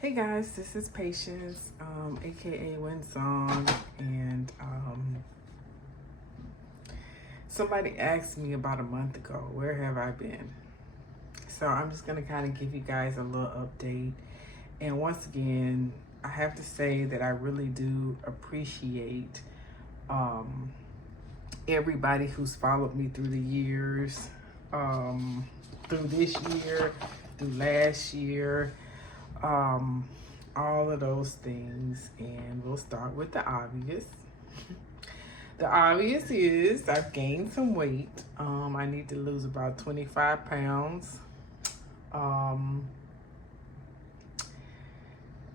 Hey guys, this is Patience, aka Winsong, and somebody asked me about a month ago, where have I been? So I'm just gonna kind of give you guys a little update. And once again, I have to say that I really do appreciate um, everybody who's followed me through the years, through this year, through last year. um, all of those things, and we'll start with the obvious. The obvious is I've gained some weight. I need to lose about 25 pounds. Um,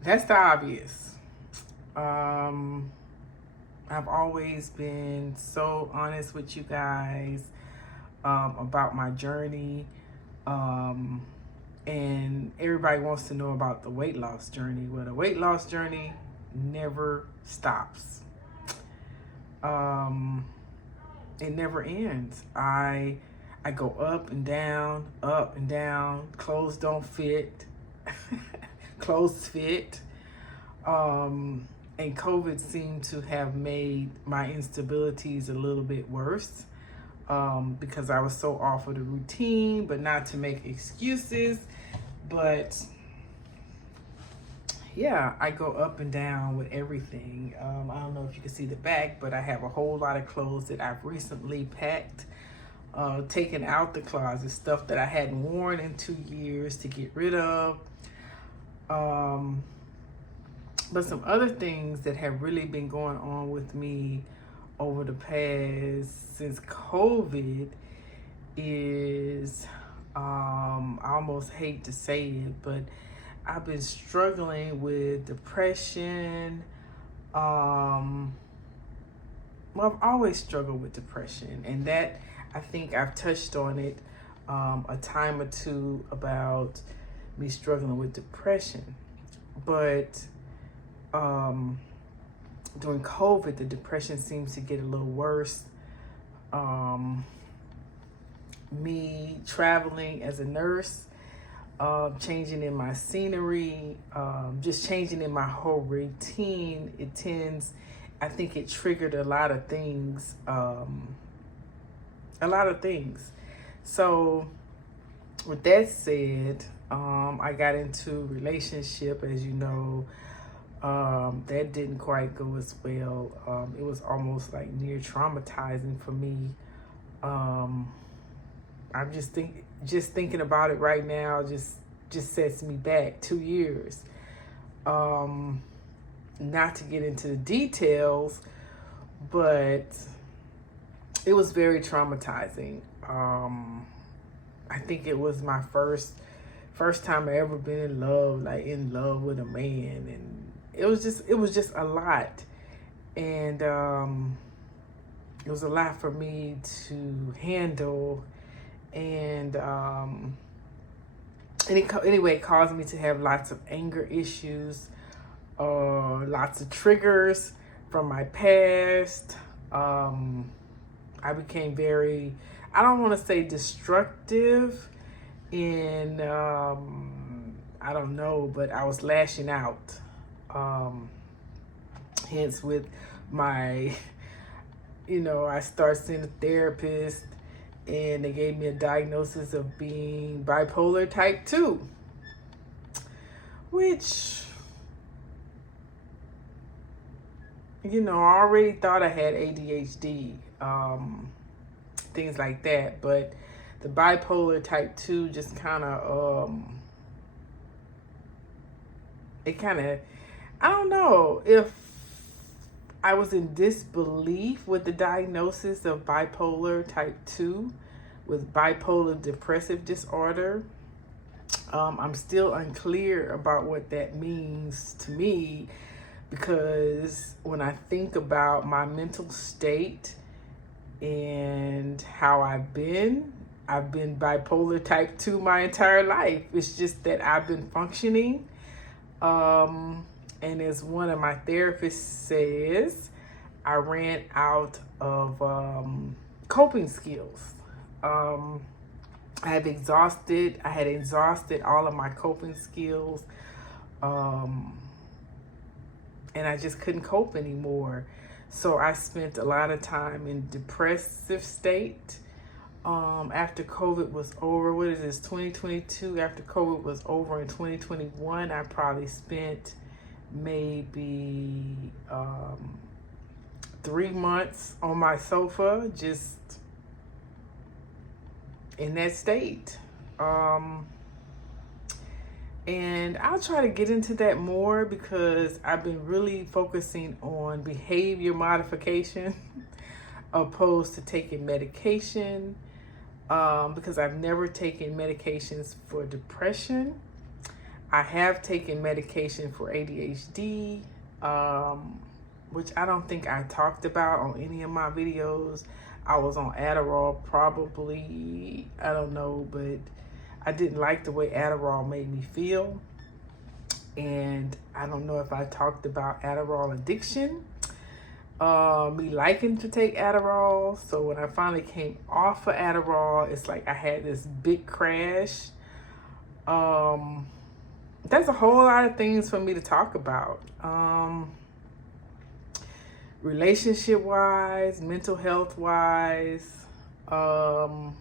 that's the obvious. Um, I've always been so honest with you guys about my journey. Um, and everybody wants to know about the weight loss journey. Well, the weight loss journey never stops. Um, it never ends. I go up and down, up and down. Clothes don't fit. Clothes fit. And COVID seemed to have made my instabilities a little bit worse. Because I was so off of the routine, but not to make excuses. But yeah, I go up and down with everything. I don't know if you can see the back, but I have a whole lot of clothes that I've recently packed, taken out the closet, stuff that I hadn't worn in 2 years to get rid of. But some other things that have really been going on with me over the past since COVID is I almost hate to say it, but I've been struggling with depression. Well, I've always struggled with depression, and that I think I've touched on it a time or two about me struggling with depression. But during COVID, the depression seems to get a little worse. Me traveling as a nurse, changing in my scenery, just changing in my whole routine, I think it triggered a lot of things. So with that said, I got into a relationship, as you know, that didn't quite go as well. It was almost like near traumatizing for me. I'm just thinking about it right now just sets me back 2 years. Not to get into the details, but it was very traumatizing. I think it was my first time I ever been in love, like in love with a man, and it was just a lot. And it was a lot for me to handle. And anyway, it caused me to have lots of anger issues, lots of triggers from my past. I became very, I don't want to say destructive in, I don't know, but I was lashing out. Hence with my, I started seeing a therapist, and they gave me a diagnosis of being bipolar type 2, which, I already thought I had ADHD, things like that, but the bipolar type 2 just kind of, I don't know if I was in disbelief with the diagnosis of bipolar type 2 with bipolar depressive disorder. I'm still unclear about what that means to me, because when I think about my mental state and how I've been bipolar type 2 my entire life. It's just that I've been functioning. And as one of my therapists says, I ran out of coping skills. I had exhausted all of my coping skills. And I just couldn't cope anymore. So I spent a lot of time in depressive state. After COVID was over, what is this, 2022? After COVID was over in 2021, I probably spent maybe 3 months on my sofa, just in that state. And I'll try to get into that more because I've been really focusing on behavior modification opposed to taking medication, because I've never taken medications for depression. I have taken medication for ADHD, which I don't think I talked about on any of my videos. I was on Adderall probably, I don't know, but I didn't like the way Adderall made me feel. And I don't know if I talked about Adderall addiction, me liking to take Adderall. So when I finally came off of Adderall, it's like I had this big crash. There's a whole lot of things for me to talk about. Relationship wise, mental health wise, how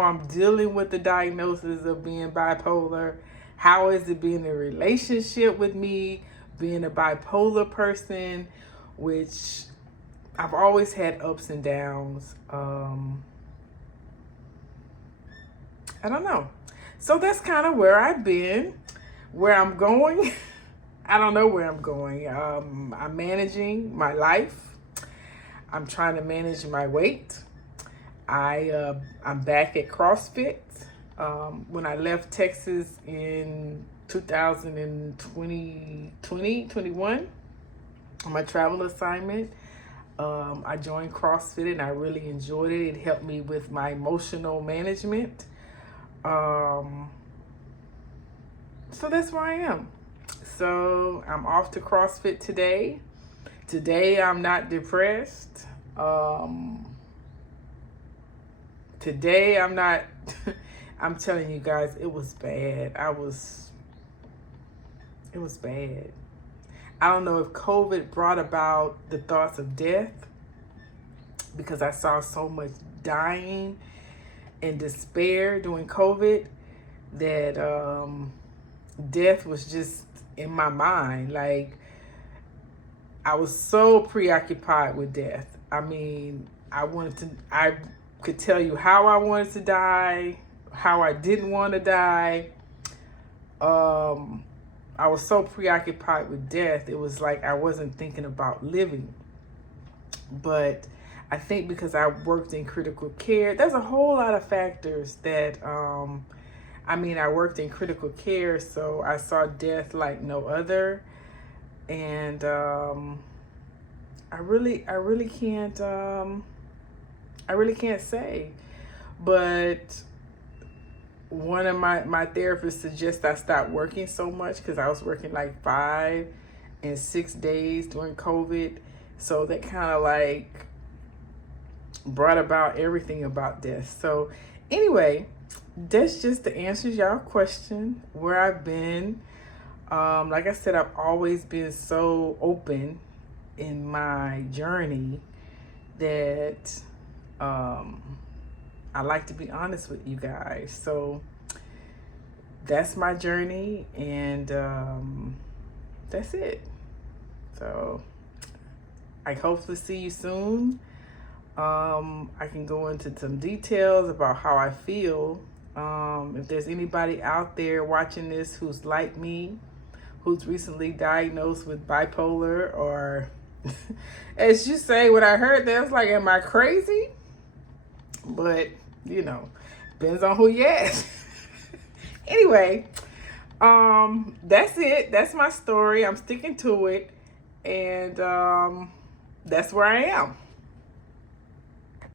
I'm dealing with the diagnosis of being bipolar. How is it being in a relationship with me, being a bipolar person, which I've always had ups and downs. I don't know. So that's kind of where I've been, where I'm going. I don't know where I'm going. I'm managing my life. I'm trying to manage my weight. I'm back at CrossFit. When I left Texas in 2021, on my travel assignment, I joined CrossFit and I really enjoyed it. It helped me with my emotional management. So that's where I am. So I'm off to CrossFit today. Today I'm not depressed. Today I'm not, I'm telling you guys, it was bad. It was bad. I don't know if COVID brought about the thoughts of death, because I saw so much dying and despair during COVID that death was just in my mind. Like, I was so preoccupied with death. I mean, I could tell you how I wanted to die, how I didn't want to die. I was so preoccupied with death, it was like I wasn't thinking about living. But I think because I worked in critical care, there's a whole lot of factors that, I worked in critical care, so I saw death like no other. And I really can't say. But one of my therapists suggests I stop working so much, because I was working like 5 and 6 days during COVID. So that kind of like brought about everything about death. So anyway, that's just to answer y'all question, where I've been. Like I said, I've always been so open in my journey that I like to be honest with you guys. So that's my journey, and that's it. So I hope to see you soon. I can go into some details about how I feel. If there's anybody out there watching this who's like me, who's recently diagnosed with bipolar, or as you say, when I heard that, I was like, am I crazy? But, depends on who you ask. Anyway, that's it. That's my story. I'm sticking to it. And that's where I am.